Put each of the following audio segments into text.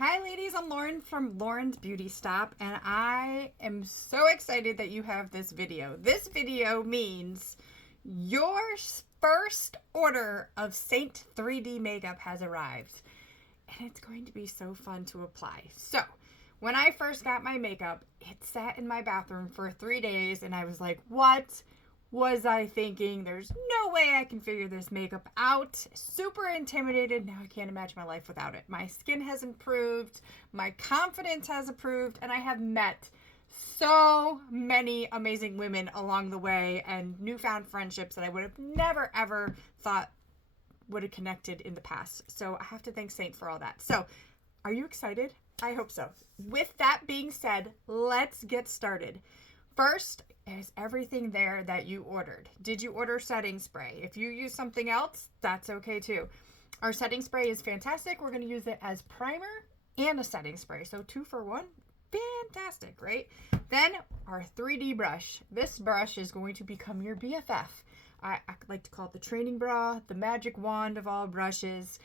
Hi ladies, I'm Lauren from Lauren's Beauty Stop, and I am so excited that you have this video. This video means your first order of SEINT 3D makeup has arrived, and it's going to be so fun to apply. So, when I first got my makeup, it sat in my bathroom for 3 days, and I was like, what was I thinking? There's no way I can figure this makeup out. Super intimidated. Now I can't imagine my life without it. My skin has improved. My confidence has improved. And I have met so many amazing women along the way and newfound friendships that I would have never, ever thought would have connected in the past. So I have to thank SEINT for all that. So are you excited? I hope so. With that being said, let's get started. First, is everything there that you ordered? Did you order setting spray? If you use something else, that's okay too. Our setting spray is fantastic. We're going to use it as primer and a setting spray. So 2 for 1. Fantastic, right? Then our 3D brush. This brush is going to become your BFF. I like to call it the training bra, the magic wand of all brushes.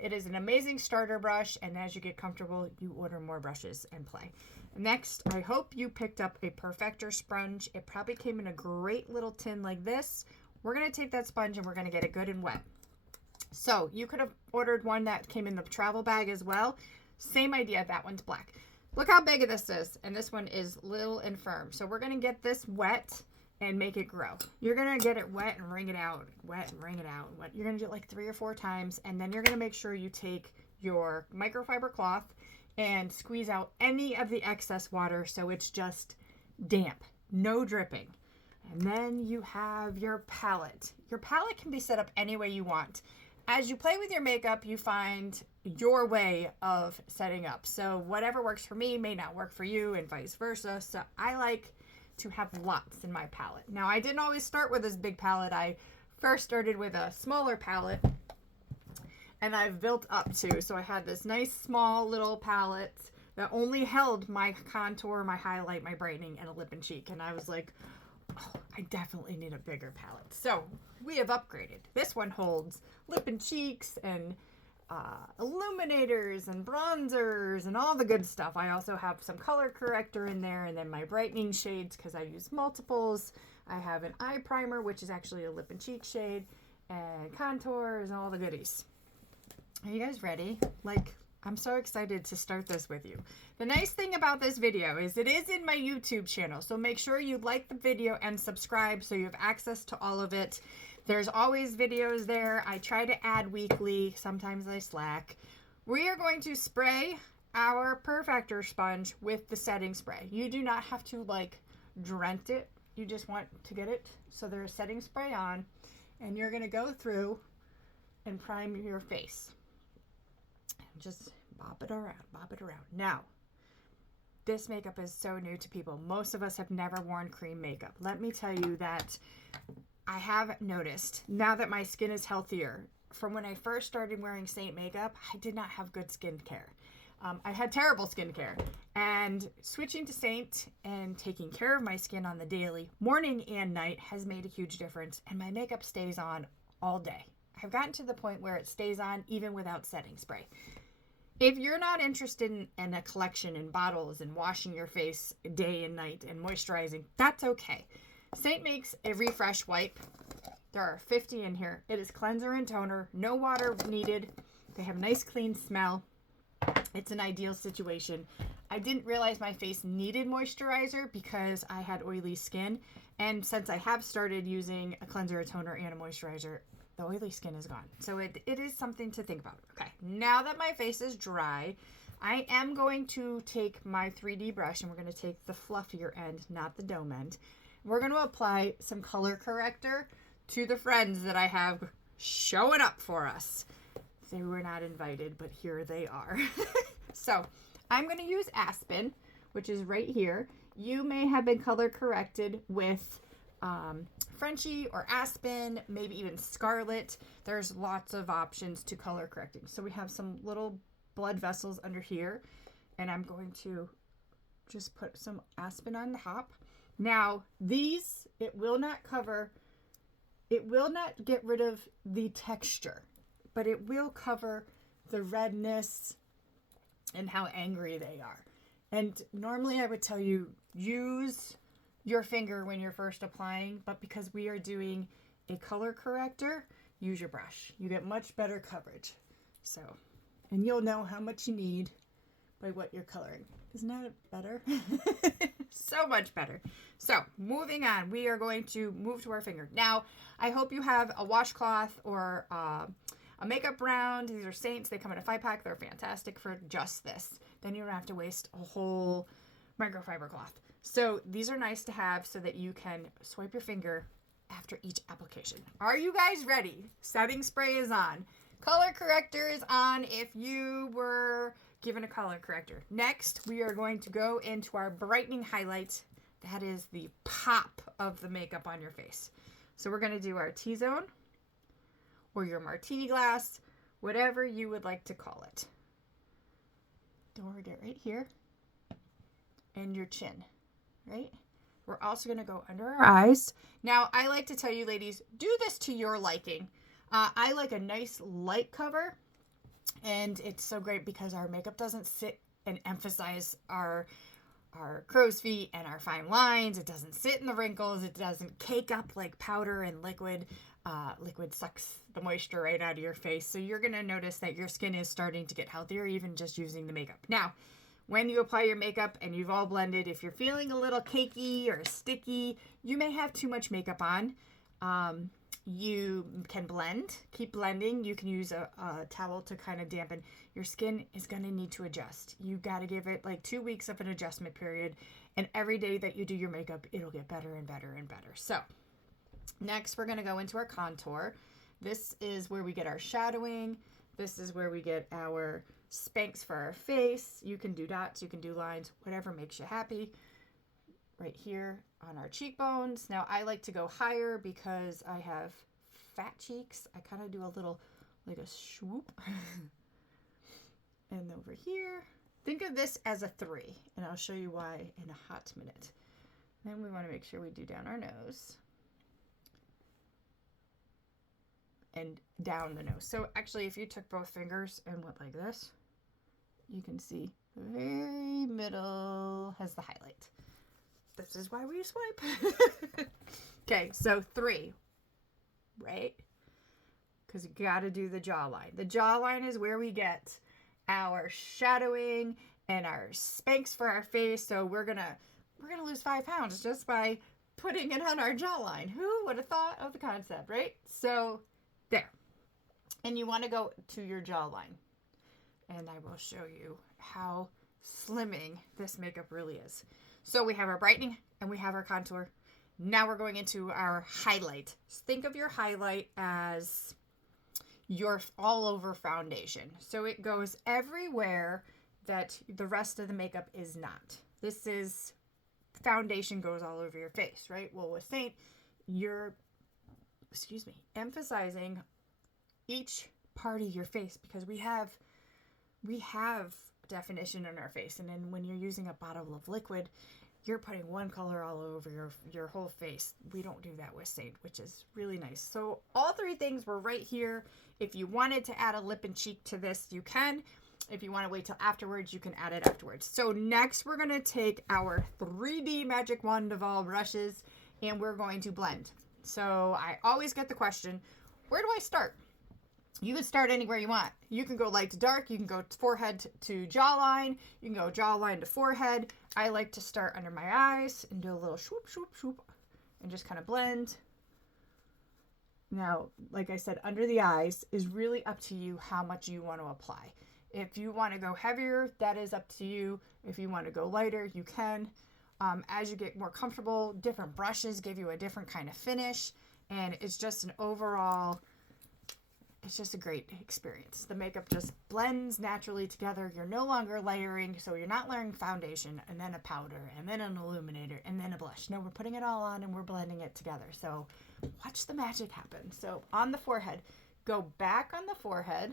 It is an amazing starter brush, and as you get comfortable, you order more brushes and play. Next, I hope you picked up a Perfector sponge. It probably came in a great little tin like this. We're going to take that sponge and we're going to get it good and wet. So you could have ordered one that came in the travel bag as well. Same idea, that one's black. Look how big this is, and this one is little and firm. So we're going to get this wet and make it grow. You're going to get it wet and wring it out, wet and wring it out. Wet. You're going to do it like 3 or 4 times, and then you're going to make sure you take your microfiber cloth and squeeze out any of the excess water so it's just damp, no dripping. And then you have your palette. Your palette can be set up any way you want. As you play with your makeup, you find your way of setting up. So whatever works for me may not work for you, and vice versa. So I like to have lots in my palette. Now, I didn't always start with this big palette. I first started with a smaller palette, and I've built up to. So I had this nice small little palette that only held my contour, my highlight, my brightening, and a lip and cheek. And I was like, oh, I definitely need a bigger palette. So we have upgraded. This one holds lip and cheeks and illuminators and bronzers and all the good stuff. I also have some color corrector in there, and then my brightening shades because I use multiples. I have an eye primer, which is actually a lip and cheek shade, and contours and all the goodies. Are you guys ready? I'm so excited to start this with you. The nice thing about this video is it is in my YouTube channel, so make sure you like the video and subscribe so you have access to all of it. There's always videos there. I try to add weekly. Sometimes I slack. We are going to spray our Perfector sponge with the setting spray. You do not have to drench it. You just want to get it so there's setting spray on, and you're going to go through and prime your face. Just bob it around, bob it around. Now, this makeup is so new to people. Most of us have never worn cream makeup. Let me tell you that I have noticed, now that my skin is healthier, from when I first started wearing SEINT makeup, I did not have good skincare. I had terrible skincare. And switching to SEINT and taking care of my skin on the daily, morning and night, has made a huge difference. And my makeup stays on all day. I've gotten to the point where it stays on even without setting spray. If you're not interested in a collection in bottles and washing your face day and night and moisturizing, that's okay. SEINT makes a refresh wipe. There are 50 in here. It is cleanser and toner, no water needed. They have a nice clean smell. It's an ideal situation. I didn't realize my face needed moisturizer because I had oily skin. And since I have started using a cleanser, a toner, and a moisturizer, the oily skin is gone. So it is something to think about. Okay, now that my face is dry, I am going to take my 3D brush, and we're going to take the fluffier end, not the dome end. We're going to apply some color corrector to the friends that I have showing up for us. They were not invited, but here they are. So I'm going to use Aspen, which is right here. You may have been color corrected with Frenchie or Aspen, maybe even Scarlet. There's lots of options to color correcting. So we have some little blood vessels under here, and I'm going to just put some Aspen on the top. Now these, it will not get rid of the texture, but it will cover the redness and how angry they are. And normally I would tell you, use your finger when you're first applying, but because we are doing a color corrector, use your brush. You get much better coverage. So, and you'll know how much you need by what you're coloring. Isn't that better? So much better. So, moving on, we are going to move to our finger. Now, I hope you have a washcloth or a makeup round. These are Saints. They come in a 5-pack. They're fantastic for just this. Then you don't have to waste a whole microfiber cloth. So these are nice to have so that you can swipe your finger after each application. Are you guys ready? Setting spray is on. Color corrector is on if you were given a color corrector. Next, we are going to go into our brightening highlight. That is the pop of the makeup on your face. So we're going to do our T-zone or your martini glass, whatever you would like to call it. Don't forget right here and your chin, right? We're also going to go under our eyes. Now, I like to tell you, ladies, do this to your liking. I like a nice light cover, and it's so great because our makeup doesn't sit and emphasize our crow's feet and our fine lines. It doesn't sit in the wrinkles. It doesn't cake up like powder and liquid. Liquid sucks the moisture right out of your face. So you're going to notice that your skin is starting to get healthier even just using the makeup. Now, when you apply your makeup and you've all blended, if you're feeling a little cakey or sticky, you may have too much makeup on. You can blend, keep blending. You can use a towel to kind of dampen. Your skin is going to need to adjust. You got to give it like 2 weeks of an adjustment period. And every day that you do your makeup, it'll get better and better and better. So next, we're going to go into our contour. This is where we get our shadowing. This is where we get our Spanx for our face. You can do dots, you can do lines, whatever makes you happy. Right here on our cheekbones. Now, I like to go higher because I have fat cheeks. I kind of do a little, like a swoop. And over here, think of this as a 3, and I'll show you why in a hot minute. Then we want to make sure we do down our nose. And down the nose. So actually, if you took both fingers and went like this, you can see the very middle has the highlight. This is why we swipe. Okay, so 3, right? Because you got to do the jawline. The jawline is where we get our shadowing and our Spanx for our face. So we're gonna lose 5 pounds just by putting it on our jawline. Who would have thought of the concept, right? So there. And you want to go to your jawline. And I will show you how slimming this makeup really is. So we have our brightening and we have our contour. Now we're going into our highlight. Think of your highlight as your all over foundation. So it goes everywhere that the rest of the makeup is not. This is foundation goes all over your face, right? Well, with Saint, you're emphasizing each part of your face because we have definition in our face. And then when you're using a bottle of liquid, you're putting one color all over your whole face. We don't do that with Saint, which is really nice. So all 3 things were right here. If you wanted to add a lip and cheek to this, you can. If you want to wait till afterwards, you can add it afterwards. So next we're going to take our 3D magic wand of all brushes and we're going to blend. So I always get the question, where do I start? You can start anywhere you want. You can go light to dark. You can go forehead to jawline. You can go jawline to forehead. I like to start under my eyes and do a little swoop, swoop, swoop, and just kind of blend. Now, like I said, under the eyes is really up to you how much you want to apply. If you want to go heavier, that is up to you. If you want to go lighter, you can. As you get more comfortable, different brushes give you a different kind of finish. And it's just an overall... it's just a great experience. The makeup just blends naturally together. You're no longer layering, so you're not layering foundation and then a powder and then an illuminator and then a blush. No, we're putting it all on and we're blending it together. So watch the magic happen. So on the forehead, go back on the forehead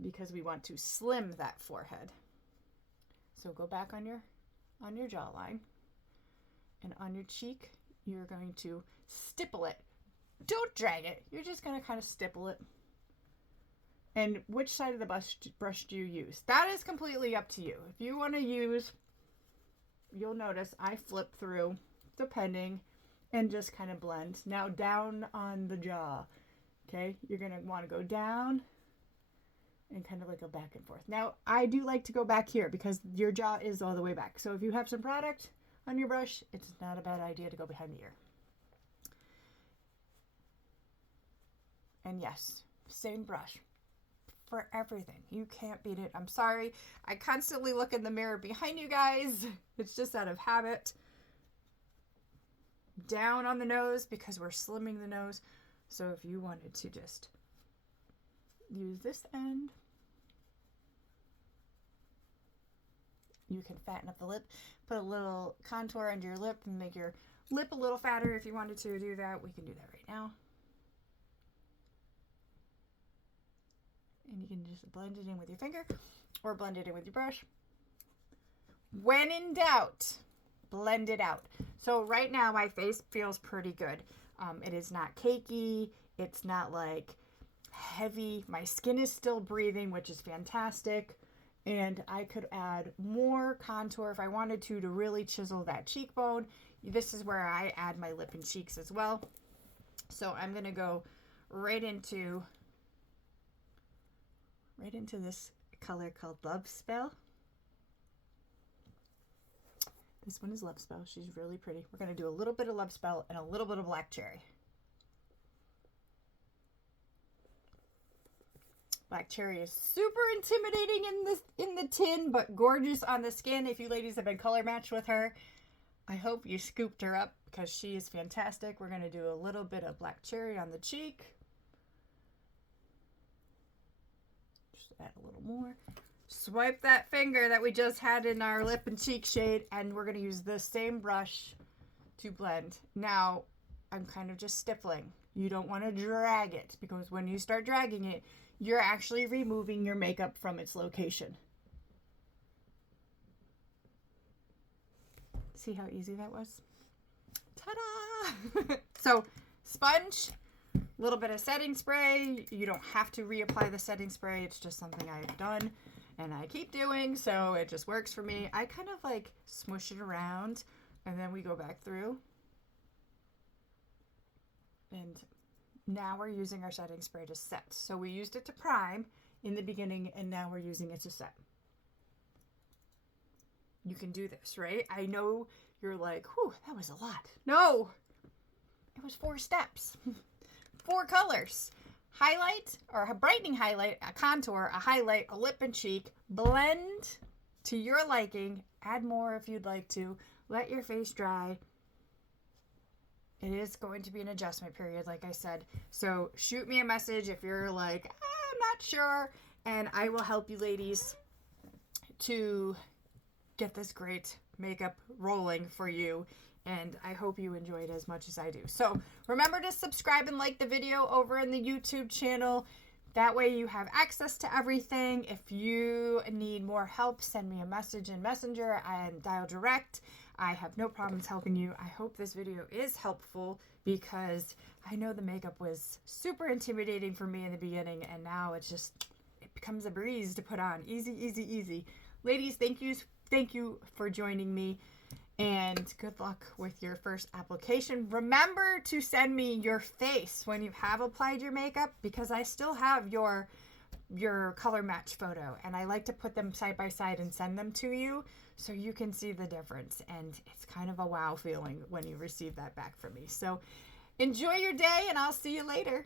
because we want to slim that forehead. So go back on your jawline, and on your cheek, you're going to stipple it. Don't drag it. You're just going to kind of stipple it. And which side of the brush do you use? That is completely up to you. If you want to use, you'll notice I flip through depending and just kind of blend. Now down on the jaw, okay? You're going to want to go down and kind of like go back and forth. Now, I do like to go back here because your jaw is all the way back. So if you have some product on your brush, it's not a bad idea to go behind the ear. And yes, same brush for everything. You can't beat it. I'm sorry. I constantly look in the mirror behind you guys. It's just out of habit. Down on the nose because we're slimming the nose. So if you wanted to just use this end, you can fatten up the lip, put a little contour under your lip and make your lip a little fatter. If you wanted to do that, we can do that right now. And you can just blend it in with your finger or blend it in with your brush. When in doubt, blend it out. So right now my face feels pretty good. It is not cakey. It's not like heavy. My skin is still breathing, which is fantastic. And I could add more contour if I wanted to really chisel that cheekbone. This is where I add my lip and cheeks as well. So I'm going to go right into this color called Love Spell. This one is Love Spell. She's really pretty. We're going to do a little bit of Love Spell and a little bit of Black Cherry. Black Cherry is super intimidating in the tin, but gorgeous on the skin. If you ladies have been color matched with her, I hope you scooped her up because she is fantastic. We're going to do a little bit of Black Cherry on the cheek. Just add a little more. Swipe that finger that we just had in our lip and cheek shade, and we're going to use the same brush to blend. Now, I'm kind of just stippling. You don't want to drag it because when you start dragging it, you're actually removing your makeup from its location. See how easy that was? Ta-da! So, sponge, a little bit of setting spray. You don't have to reapply the setting spray. It's just something I've done and I keep doing, so it just works for me. I kind of like smush it around and then we go back through. And now we're using our setting spray to set. So we used it to prime in the beginning and now we're using it to set. You can do this, right? I know you're like, whew, that was a lot. No, it was 4 steps, 4 colors. Highlight or a brightening highlight, a contour, a highlight, a lip and cheek, blend to your liking, add more if you'd like to, let your face dry. It is going to be an adjustment period, like I said. So shoot me a message if you're like, I'm not sure, and I will help you ladies to get this great makeup rolling for you. And I hope you enjoy it as much as I do. So remember to subscribe and like the video over in the YouTube channel. That way you have access to everything. If you need more help, send me a message in Messenger and dial direct. I have no problems helping you. I hope this video is helpful because I know the makeup was super intimidating for me in the beginning, and now it becomes a breeze to put on. Easy, easy, easy. Ladies, thank you for joining me, and good luck with your first application. Remember to send me your face when you have applied your makeup because I still have your color match photo, and I like to put them side by side and send them to you so you can see the difference. And it's kind of a wow feeling when you receive that back from me. So enjoy your day, and I'll see you later.